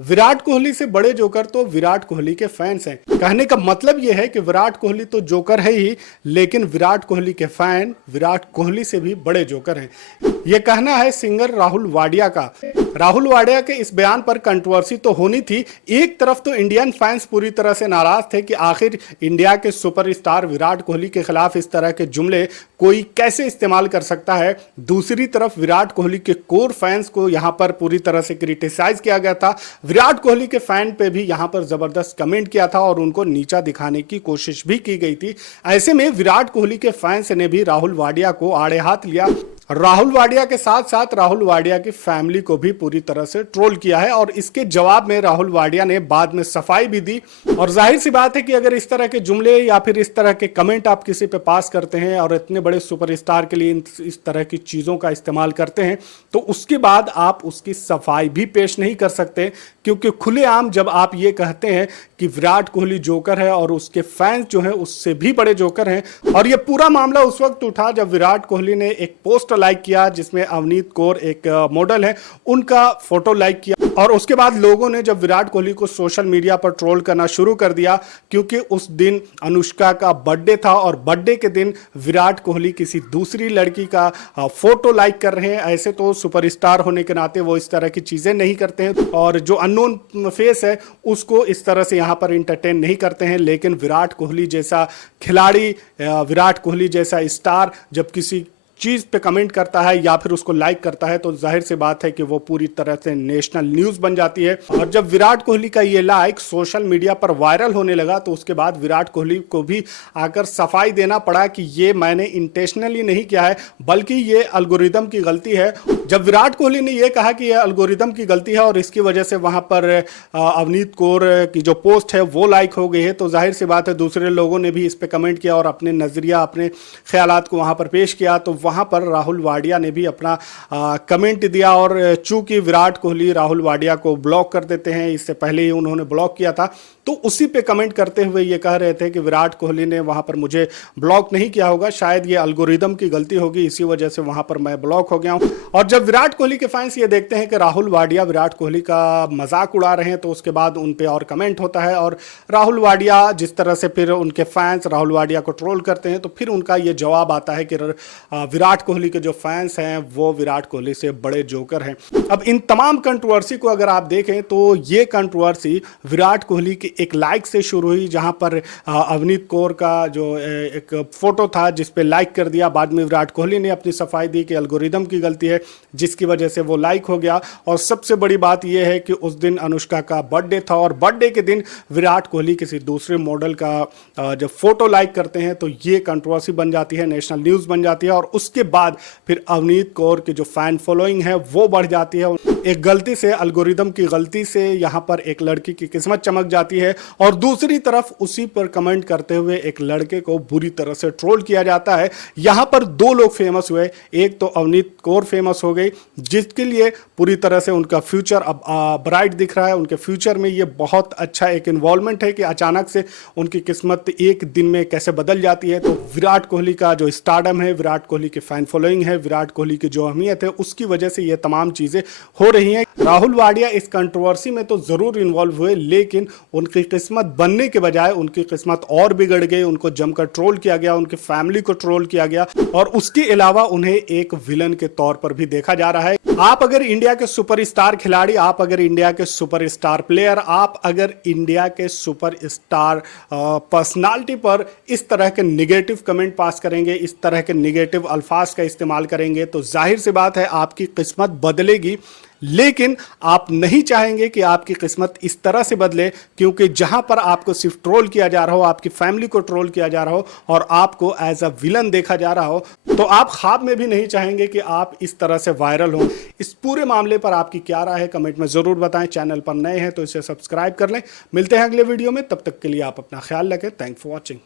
विराट कोहली से बड़े जोकर तो विराट कोहली के फैंस हैं। कहने का मतलब यह है कि विराट कोहली तो जोकर है ही, लेकिन विराट कोहली के फैन विराट कोहली से भी बड़े जोकर हैं। यह कहना है सिंगर राहुल वाडिया का। राहुल वाडिया के इस बयान पर कंट्रोवर्सी तो होनी थी। एक तरफ तो इंडियन फैंस पूरी तरह से नाराज थे कि आखिर इंडिया के सुपरस्टार विराट कोहली के खिलाफ इस तरह के जुमले कोई कैसे इस्तेमाल कर सकता है। दूसरी तरफ विराट कोहली के कोर फैंस को यहां पर पूरी तरह से क्रिटिसाइज किया गया था। विराट कोहली के फैन पे भी यहां पर जबरदस्त कमेंट किया था और उनको नीचा दिखाने की कोशिश भी की गई थी। ऐसे में विराट कोहली के फैंस ने भी राहुल वाडिया को आड़े हाथ लिया। राहुल वाडिया के साथ साथ राहुल वाडिया की फैमिली को भी पूरी तरह से ट्रोल किया है और इसके जवाब में राहुल वाडिया ने बाद में सफाई भी दी। और जाहिर सी बात है कि अगर इस तरह के जुमले या फिर इस तरह के कमेंट आप किसी पे पास करते हैं और इतने बड़े सुपरस्टार के लिए इस तरह की चीजों का इस्तेमाल करते हैं तो उसके बाद आप उसकी सफाई भी पेश नहीं कर सकते, क्योंकि खुलेआम जब आप ये कहते हैं कि विराट कोहली जोकर है और उसके फैंस जो हैं उससे भी बड़े जोकर हैं। और ये पूरा मामला उस वक्त उठा जब विराट कोहली ने एक पोस्ट लाइक किया जिसमें अवनीत कौर एक मॉडल है उनका फोटो लाइक किया, और उसके बाद लोगों ने जब विराट कोहली को सोशल मीडिया पर ट्रोल करना शुरू कर दिया, क्योंकि उस दिन अनुष्का का बर्थडे था और बर्थडे के दिन विराट कोहली किसी दूसरी लड़की का फोटो लाइक कर रहे हैं। ऐसे तो सुपरस्टार होने के नाते वो इस तरह की चीजें नहीं करते हैं और जो अननोन फेस है उसको इस तरह से यहां पर इंटरटेन नहीं करते हैं। लेकिन विराट कोहली जैसा खिलाड़ी, विराट कोहली जैसा स्टार जब किसी चीज पे कमेंट करता है या फिर उसको लाइक करता है तो जाहिर सी बात है कि वो पूरी तरह से नेशनल न्यूज बन जाती है। और जब विराट कोहली का ये लाइक सोशल मीडिया पर वायरल होने लगा तो उसके बाद विराट कोहली को भी आकर सफाई देना पड़ा कि ये मैंने इंटेंशनली नहीं किया है बल्कि ये एल्गोरिदम की गलती है। जब विराट कोहली ने यह कहा कि यह एल्गोरिदम की गलती है और इसकी वजह से वहां पर अवनीत कौर की जो पोस्ट है वो लाइक हो गई है, तो जाहिर सी बात है दूसरे लोगों ने भी इस पे कमेंट किया और अपने नजरिया, अपने ख्यालात को वहां पर पेश किया। तो वहां पर राहुल वाडिया ने भी अपना कमेंट दिया और चूंकि विराट कोहली राहुल वाडिया को ब्लॉक कर देते हैं, इससे पहले ही उन्होंने ब्लॉक किया था, तो उसी पे कमेंट करते हुए ये कह रहे थे कि विराट कोहली ने वहां पर मुझे ब्लॉक नहीं किया होगा, शायद ये एल्गोरिदम की गलती होगी, इसी वजह से वहां पर मैं ब्लॉक हो गया हूं। और जब विराट कोहली के फैंस ये देखते हैं कि राहुल वाडिया विराट कोहली का मजाक उड़ा रहे हैं तो उसके बाद उन पे और कमेंट होता है और राहुल वाडिया जिस तरह से फिर उनके फैंस राहुल वाडिया को ट्रोल करते हैं तो फिर उनका ये जवाब आता है कि विराट कोहली के जो फैंस हैं वो विराट कोहली से बड़े जोकर हैं। अब इन तमाम कंट्रोवर्सी को अगर आप देखें तो ये कंट्रोवर्सी विराट कोहली की एक लाइक से शुरू हुई, जहां पर अवनीत कौर का जो एक फोटो था जिस पे लाइक कर दिया, बाद में विराट कोहली ने अपनी सफाई दी कि एल्गोरिदम की गलती है जिसकी वजह से वो लाइक हो गया। और सबसे बड़ी बात यह है कि उस दिन अनुष्का का बर्थडे था और बर्थडे के दिन विराट कोहली किसी दूसरे मॉडल का जब फोटो लाइक करते हैं तो ये कंट्रोवर्सी बन जाती है, नेशनल न्यूज बन जाती है और उसके बाद फिर अवनीत कौर की जो फैन फॉलोइंग है वो बढ़ जाती है। एक गलती से, एल्गोरिदम की गलती से यहां पर एक लड़की की किस्मत चमक जाती है और दूसरी तरफ उसी पर कमेंट करते हुए एक लड़के को बुरी तरह से ट्रोल किया जाता है। यहां पर दो लोग फेमस हुए, एक तो अवनीत कौर फेमस हो गई जिसके लिए पूरी तरह से उनका फ्यूचर अब ब्राइट दिख रहा है। उनके फ्यूचर में ये बहुत अच्छा एक इन्वॉल्वमेंट है कि अचानक से उनकी किस्मत एक दिन में कैसे बदल जाती है। तो विराट कोहली का जो स्टारडम है, विराट कोहली की फैन फॉलोइंग है, विराट कोहली की जो अहमियत है, उसकी वजह से ये तमाम चीजें हो रही हैं। राहुल वाडिया इस कंट्रोवर्सी में तो जरूर इन्वॉल्व हुए, लेकिन उनकी किस्मत बनने के बजाय उनकी किस्मत और बिगड़ गई। उनको जमकर ट्रोल किया गया, उनकी फैमिली को ट्रोल किया गया और उसके अलावा उन्हें एक विलन के तौर पर भी देखा जा रहा है। आप अगर इंडिया के सुपरस्टार खिलाड़ी, आप अगर इंडिया के सुपरस्टार प्लेयर, आप अगर इंडिया के सुपरस्टार पर्सनालिटी पर इस तरह के निगेटिव कमेंट पास करेंगे, इस तरह के निगेटिव अल्फाज का इस्तेमाल करेंगे तो जाहिर सी बात है आपकी किस्मत बदलेगी। लेकिन आप नहीं चाहेंगे कि आपकी किस्मत इस तरह से बदले, क्योंकि जहां पर आपको सिर्फ ट्रोल किया जा रहा हो, आपकी फैमिली को ट्रोल किया जा रहा हो और आपको एज अ विलन देखा जा रहा हो, तो आप ख्वाब में भी नहीं चाहेंगे कि आप इस तरह से वायरल हो। इस पूरे मामले पर आपकी क्या राय है कमेंट में जरूर बताएं। चैनल पर नए हैं तो इसे सब्सक्राइब कर लें। मिलते हैं अगले वीडियो में, तब तक के लिए आप अपना ख्याल रखें। Thanks for watching.